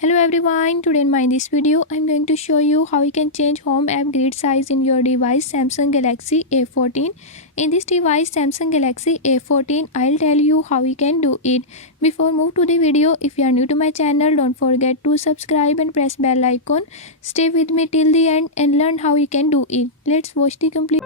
Hello everyone, today in this video I'm going to show you how you can change home app grid size in your device Samsung Galaxy A14. In this device Samsung Galaxy A14, I'll tell you how you can do it. Before move to the video, if you are new to my channel, don't forget to subscribe and press bell icon. Stay with me till the end and learn how you can do it. Let's watch the complete